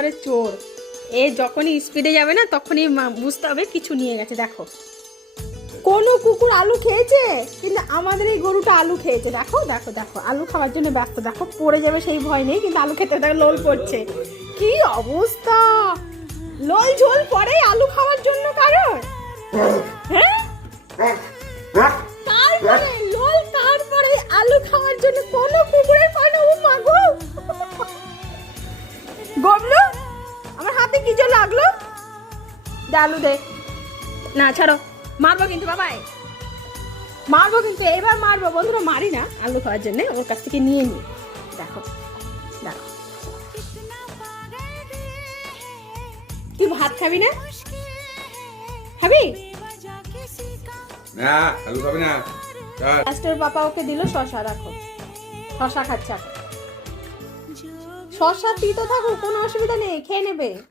করে চোর। এ যখনই স্পিডে যাবে না তখনই বুঝতে হবে কিছু নিয়ে গেছে। দেখো কোনো কুকুর আলু খেয়েছে, কিন্তু আমাদের এই গরুটা আলু খেয়েছে। দেখো দেখো দেখো, আলু খাওয়ার জন্য ব্যস্ত। দেখো পড়ে যাবে সেই ভয় নেই, কিন্তু আলু খেতে দেখো লোল পড়ছে। কি অবস্থা! লোল ঝোল পড়ে আলু খাওয়ার জন্য কারণ, হ্যাঁ? তারপরে লোল, তারপরে আলু খাওয়ার জন্য কোনো কুকুরের কোনো মাগো। গবলু, আমার হাতে কি যে লাগলো? দে আলু দে। না ছাড়ো, মারবো কিন্তু বাবাই, মারবো কিন্তু, এবার মারবো। বন্ধুরা মারি না, আলু খাওয়ার জন্য ওর কাছ থেকে নিয়ে নি। দেখো দেখো, তুই ভাত খাবি না? খাবি না, আলু খাবি না। মাস্টার পাপা ওকে দিল শশা। রাখো, শশা খাচ্ছে। শশা তিতো থাকুক কোনো অসুবিধা নেই, খেয়ে নেবে।